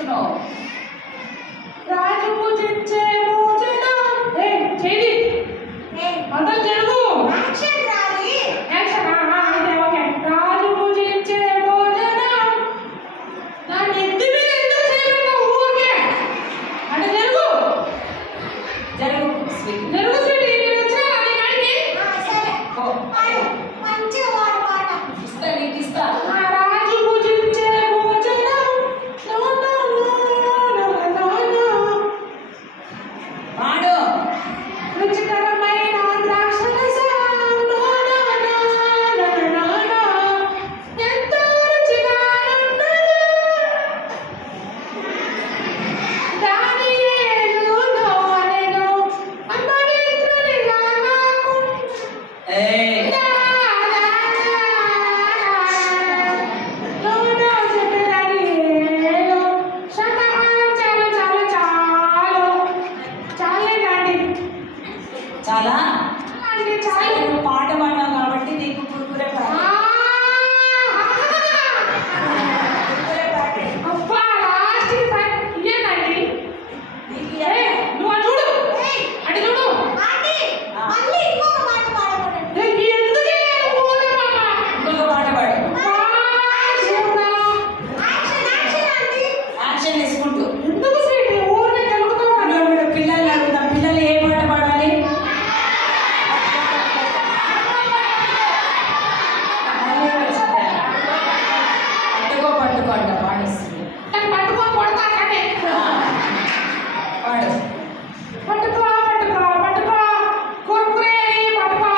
నేర్చుకున్నావు? రాజు పూజించే భోజనం చేది మొదలు జరుగు యాక్షన్ రాలి యాక్షన్ ఓకే రాజు పూజించే భోజనం నా నెత్తి మీద ఎందుకు చేయకుండా ఊరికే అంటే జరుగు జరుగు జరుగు స్వీటీ నేను వచ్చాను నీ కాడికి సరే మంచిగా పాట ఇస్తా, నీకు ఇస్తా. రాజు పూజించే భోజనం పాడు. రుచికరమైన ద్రాక్షరసం ఎంతో రుచిగా ఉన్నది దానియేలు నోరెను అపవిత్రునిగా నాకు చాలా అంటే సరే, నువ్వు పాట పాడినావు కాబట్టి నీకు కుర్కురే ప్యాకెట్. కుర్కురే ప్యాకెట్. అబ్బా లాస్ట్ ఇయ్యేనండి నీకు నువ్వు అటు చూడు అటు చూడు ఆంటీ మళ్ళీ ఇంకొక పాట పాడకూడదు ఎందుకే ఇంకొక పాట పాడు. యాక్షన్ ఆంటీ యాక్షన్ వేసుకుంటూ. ఎందుకు స్వీటీ ఊరిని కలుగుతావు ఇప్పుడు పిల్లల్ని అడుగుతాం, పిల్లలు ఏ పాట పాడాలి? పట్టుకో పట్టుకో అంట పాడిస్తుంది. పట్టుకొని కొడతా కానీ పాడు. పట్టుకో పట్టుకో పట్టుకో కుర్కురే పట్టుకో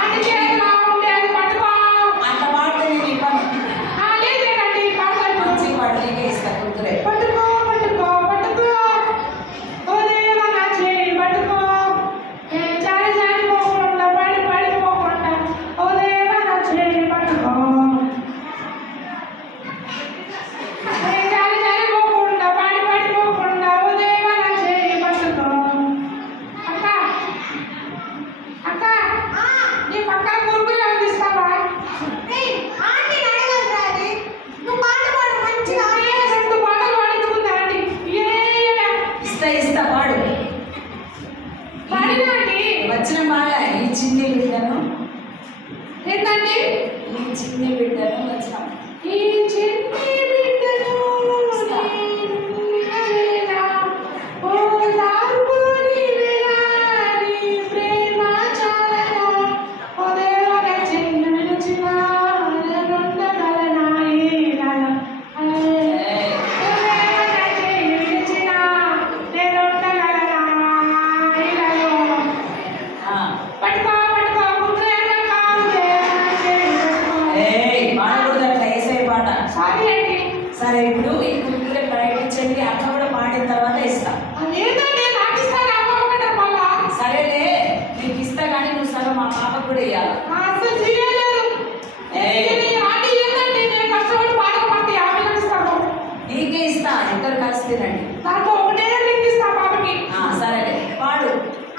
ఆంటీ చేతిలో ఉండేది పట్టుకో అంత పాడితే నేను ఇవ్వను. లేదండి పాడతాను మంచిగా పాడు, నీకే ఇస్తా కుర్కురే. పట్టుకో పట్టుకో పట్టుకో ఓ దేవా నా చేయి పట్టుకో జారి జారి పోకుండా పడి పడిపోకుండా ఓ దేవా నా చేయి పట్టుకో జారి జారి పోకుండా పడి పడిపోకుండా ఓ దేవా నా చేయి పట్టుకో అక్క అక్క నీ పక్కన గురుకులు అందిస్తావా ఆంటీ అడగదు రాది నువ్వు పాట పాడు మంచిగా రెండు పాటలు పాడించుకుందా అండి ఇస్తా ఇస్తా పాడు. పాడినండి వచ్చిన పాట ఈ చిన్ని బిడ్డను, ఏంటండి ఈ చిన్ని బిడ్డను వచ్చిన ఈ చిన్ని బిడ్డను నీవేనా, ఓ లార్పు నీవేనా, నీ ప్రేమ చాలనా, ఓ దేవా నా చెయ్యి విడిచిన నేనుండగలనా ఈలన. ఓ దేవా నా చెయ్యి విడిచిన నేనుండగలనా ఈలలో. పట్టుకో పట్టుకో కుర్రేగా కాదు దేవా నా చెయ్యి పట్టుకో. పాడకూడదు అట్లా వేసే పాట. సారీ అండి సరే, ఇప్పుడు ఈ కుర్కురే ప్రకటించండి, అక్క కూడా పాడిన తర్వాత ఇస్తా. అదేంటండి నాకు ఇస్తాను అమ్మకుండా మళ్ళా సరేలే, నీకు ఇస్తా కానీ నువ్వు సగం మా పాపకు కూడా ఇవ్వాలి. అసలు చేయలేదు ఆంటీ ఏంటండి నేను కష్టపడి పాటలు పాడితే 50 ఇస్తాను నీకే ఇస్తా, ఇద్దరు కలిసి తినండి. దాంట్లో ఒకటే రింగ్ ఇస్తా పాపకి సరేలే, పాడు.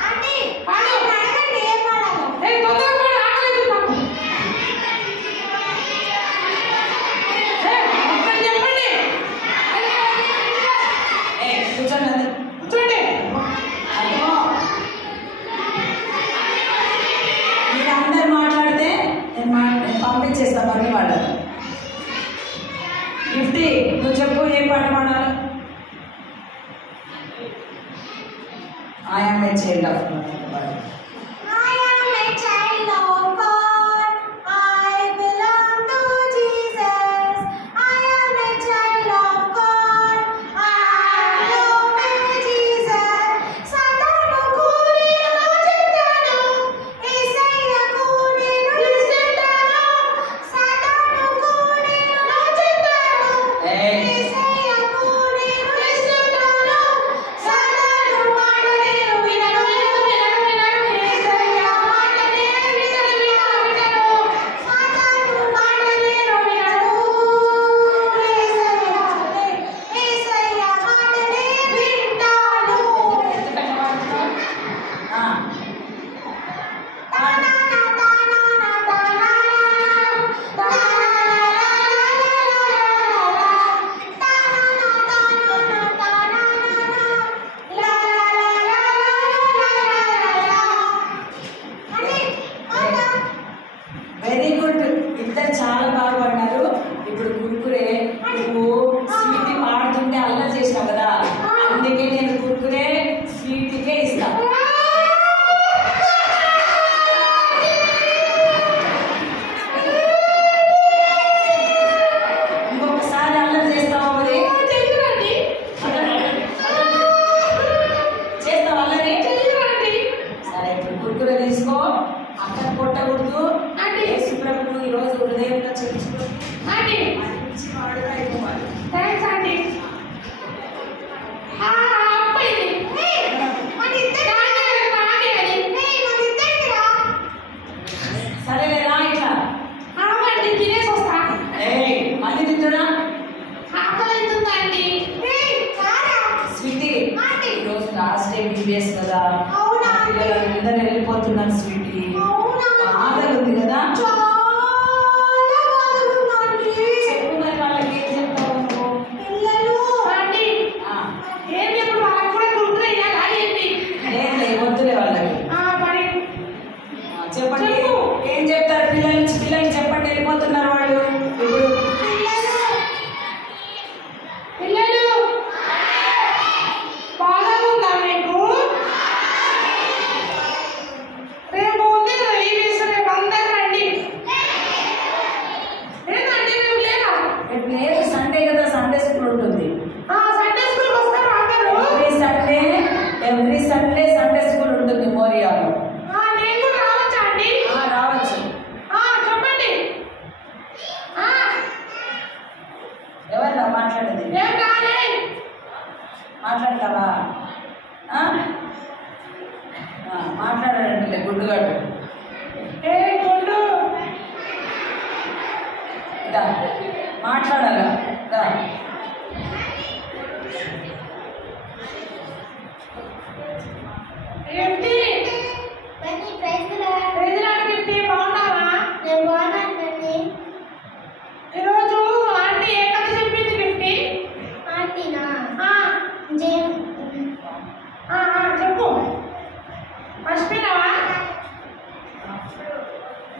ఆంటీ పాడు అడగండి ఏం పాడాలో తొందరగా పాడు ఆకలేదు నాకు ఒక్కటి చెప్పండి కూర్చోండి అందరు. చూడండి అదిగో, మీరు అందరు మాట్లాడితే నేను పంపించేస్తా పని వాళ్ళు. గిఫ్టీ, నువ్వు చెప్పు ఏం పాట పాడాలి? I am a child of God. I am a child of God. I belong to Jesus. I am a child of God. I obey Jesus. Satanu కూలిలో చెట్టాను, యేసయ్యకు నేను ఇష్టను. satanu కూలిలో చెట్టాను, యేసయ్యకు నేను ఇష్టను. satanu మాట నేను వినను వినను వినను వినను లాస్ట్ డే బీబీఎస్ కదా, అవునా? పిల్లలందరూ వెళ్ళిపోతున్నారు స్వీటీ. అవునా? బాధగా ఉంది కదా. చాలా బాధగా ఉందండి. చెప్పు మరి వాళ్ళకి ఏం చెప్తావు నువ్వు? పిల్లలు ఆంటీ ఆ, ఏంటి ఇప్పుడు వాళ్ళకి కూడా గుర్తు అయ్యాలా ఏంటి? ఏంలే వద్దులే వాళ్ళకి. మరి చెప్పండి, చెప్పు. ఏం చెప్తారు పిల్లలకి చెప్పండి, వెళ్ళిపోతున్నారు వాళ్ళు ఇప్పుడు. పిల్లలు బాగా ఉందా మీకు? రేపు ఉంది రేపు అందరూ రండి. ఏంటండి రేపు లేదా? రేపు లేదు, సండే కదా, సండే స్కూల్ ఉంటుంది. సండే స్కూల్కి వస్తారు అందరూ. ఎవ్రీ సండే సండే స్కూల్ ఉంటుంది మోరియాలో. నేను కూడా రావచ్చా అండి? రావచ్చు. చెప్పండి. ఎవరు మాట్లాడేది? ఏం కాలే. మాట్లాడతావా? మాట్లాడాడంటే గుడ్డుగాడు. ఏ గుండు మాట్లాడాలా? ఏంటి బన్నీ ప్రైజ్లా ఎదురాడికి బాగున్నావా? నేను బాగున్నాను బన్నీ. ఈరోజు ఆంటీ ఏ కథ చెప్పింది గిఫ్టీ? ఆంటీనా? ఆ, జేమ్ చెప్పు. మర్చిపోయినావా?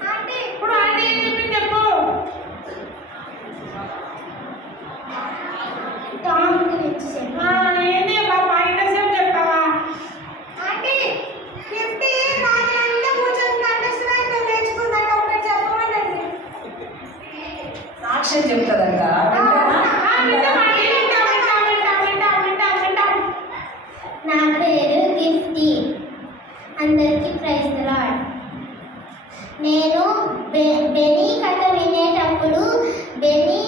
ఆంటీ ఇప్పుడు ఆంటీ ఏం చెప్పింది చెప్పు. టామ్ గురించి చెప్పు. ఏంటి బాబా ఇంతసేపు చెప్తావా? ఆంటీ గిఫ్ట్ రాజంలో కూర్చొని కంటెస్టెంట్ నేర్చుకుందంట. ఒకటి చెప్పమనండి. సాక్ష్యం చెప్తుందంట. నా పేరు గిఫ్టీ. అందరికీ ప్రైజ్ ది లార్డ్. నేను బెనీ కథ వినేటప్పుడు బెనీ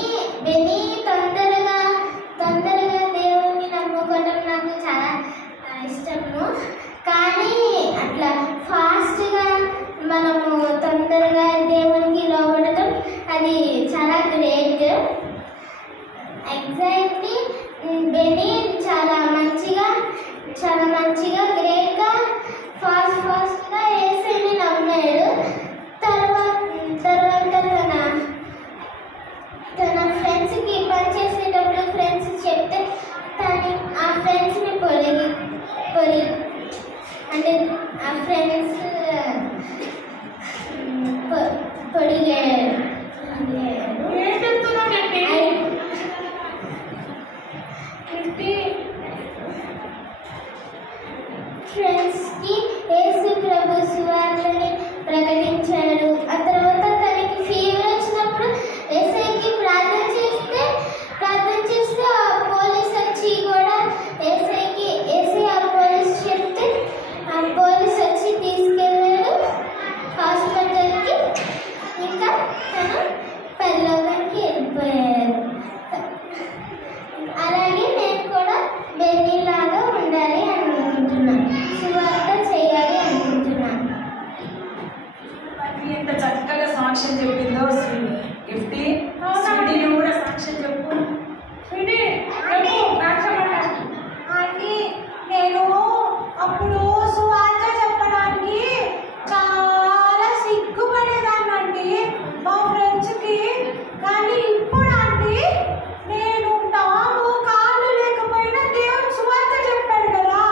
తొందరగా దేవుని నమ్ముకోవడం నాకు చాలా ఇష్టము. కానీ అట్లా ఫాస్ట్గా మనము తొందరగా దేవునికి లోబడటం అది చాలా గ్రేట్. ఎగ్జాక్ట్లీ బెనీ చాలా మంచిగా గ్రేట్గా ఫాస్ట్గా ఏసీని నమ్మాడు. తర్వాత తన ఫ్రెండ్స్కి పని చేసేటప్పుడు ఫ్రెండ్స్ చెప్తే ఆ ఫ్రెండ్స్ని అంటే ఆ ఫ్రెండ్స్ పొడిగాడు. ఏం చెప్తున్నావు గిఫ్టీ? ఫ్రెండ్స్కి యేసు ప్రభు సువార్తని ప్రకటించాడు. ఆ తర్వాత తనకి ఫీవర్ వచ్చినప్పుడు యేసయ్యకి ప్రార్థన చేస్తే ఆ పోలీస్ వచ్చి కూడా యేసయ్య ఆ పోలీస్ చెప్తే ఆ పోలీస్ వచ్చి తీసుకెళ్ళాడు హాస్పిటల్కి. ఇంకా తను పరలోకానికి వెళ్ళిపోయారు. అలాగే నేను కూడా బెన్నీలాగా ఉండాలి అనుకుంటున్నాను. సువార్త చేయాలి అనుకుంటున్నాను. ఎంత చక్కగా సాక్ష్యం చెప్పిందో గిఫ్టీ. స్వీటీ నువ్వు కూడా సాక్ష్యం చెప్పు. స్వీటీ చెప్పు. ఆంటీ నేను అప్పుడు సువార్త చెప్పడానికి చాలా సిగ్గుపడేదాన్నండి మా ఫ్రెండ్స్కి. కానీ ఇప్పుడు ఆంటీ నేను కాళ్ళు లేకపోయినా దేవుడు సువార్త చెప్పాడు కదా,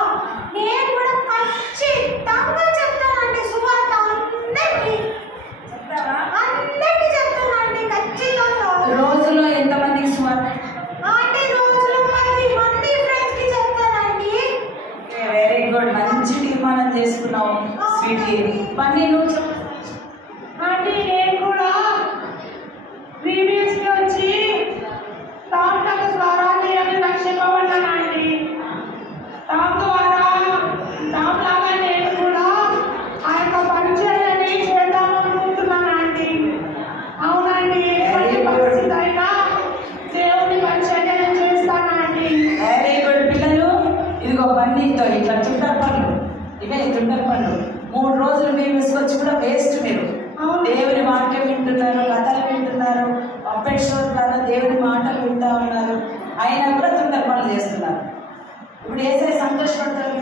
నేను కూడా ఖచ్చితంగా చెప్తానండి సువార్త. అందరికీ చెప్తానండి ఖచ్చితంగా. రోజులో ఎంతమందికి సువార్త? ఆంటీ రోజులో 10 మంది ఫ్రెండ్స్కి చెప్తానండి. వెరీ గుడ్, మంచి తీర్మానం చేసుకున్నావు స్వీటీ. పని నువ్వు చెప్పు. ఆంటీ నేను కూడా ప్రీవియస్గా వచ్చి టామ్లకు స్వరాన్ని అని రక్షింపబడ్డాను ఆంటీ. టామ్ లాగా నేను కూడా ఆ యొక్క పరిచయాన్ని చేద్దాం అనుకుంటున్నాను ఆంటీ. అవునండి, ఎటువంటి పరిస్థితి అయినా దేవుని పరిచయం చేస్తాను ఆంటీ. వెరీ గుడ్ పిల్లలు. ఇదిగో బన్నీతో ఇట్లా తుంటరి పనులు, ఇవే తుంటరి పనులు 3 రోజులు మేము తీసుకొచ్చి కూడా వేస్ట్. మీరు దేవుని వాక్యం వింటున్నారు, కథలు వింటున్నారు, పప్పెట్ షో ద్వారా దేవుని మాటలు వింటా ఉన్నారు, అయినా కూడా తుంటరి పనులు చేస్తున్నారు. ఇప్పుడు ఏసై సంతోషపడతారు.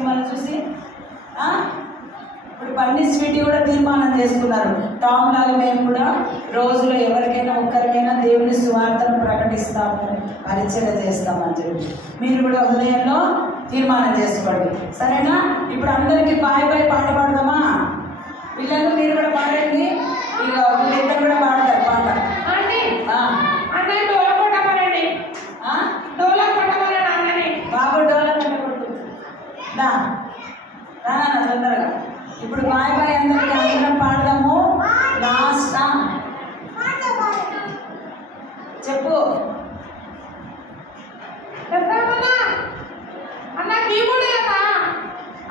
బన్నీ స్వీటీ కూడా తీర్మానం చేసుకున్నారు, టామ్ లాగా మేము కూడా రోజులో ఎవరికైనా ఒక్కరికైనా దేవుని సువార్తను ప్రకటిస్తాము, పరిచర్య చేస్తామని చెప్పి మీరు కూడా హృదయంలో తీర్మానం చేసుకోండి. సరేనా? ఇప్పుడు అందరికీ బాయ్ బాయ్ పాట పాడదామా? పిల్లలు మీరు కూడా పాడండి. ఇక వీళ్ళిద్దరు కూడా పాడతారు పాట. బాబు డోలా రానా తొందరగా. ఇప్పుడు బాయ్ బాయ్ అందరికీ అందరం పాడదాము. లాస్ట్ చెప్పు.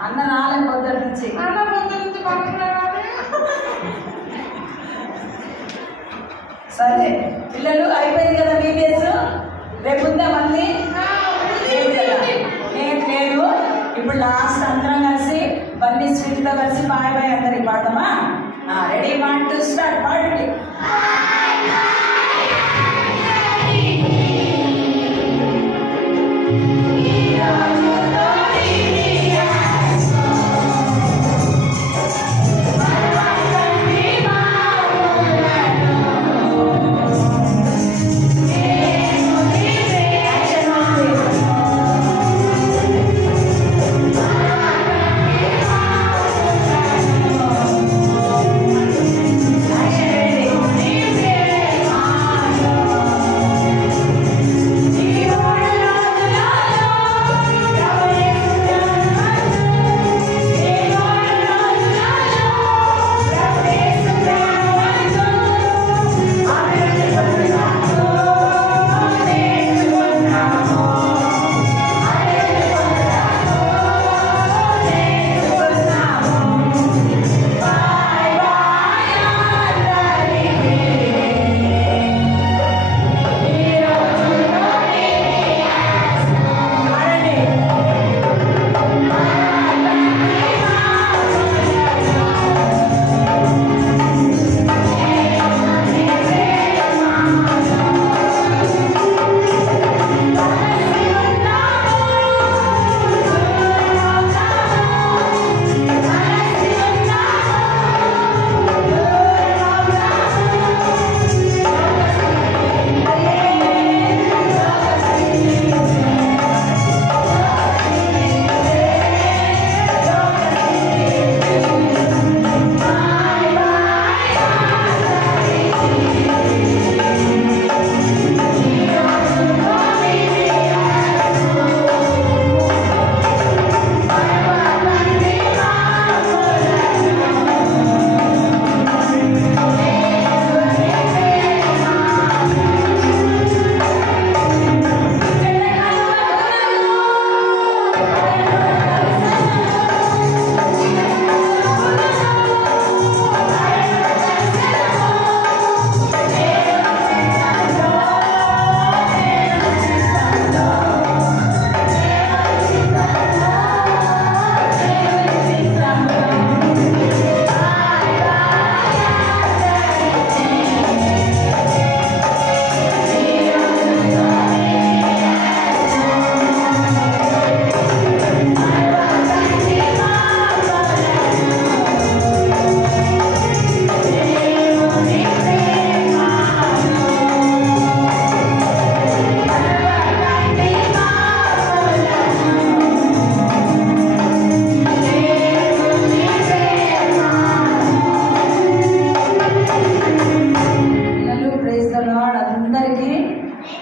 అన్న రాలే పొద్దుటి నుంచి. సరే పిల్లలు అయిపోయింది కదా బీబీఎస్, రేపు ఉందా మళ్ళీ? లేదు. ఇప్పుడు లాస్ట్ అందరం కలిసి బన్నీ స్వీట్తో కలిసి బాయ్ బాయ్ అందరికి పాడదామా? Ready 1 2 start. పాడండి.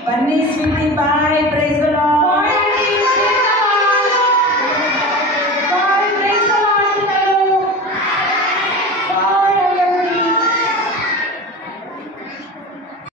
Bunny sweetie boy. Praise the lord.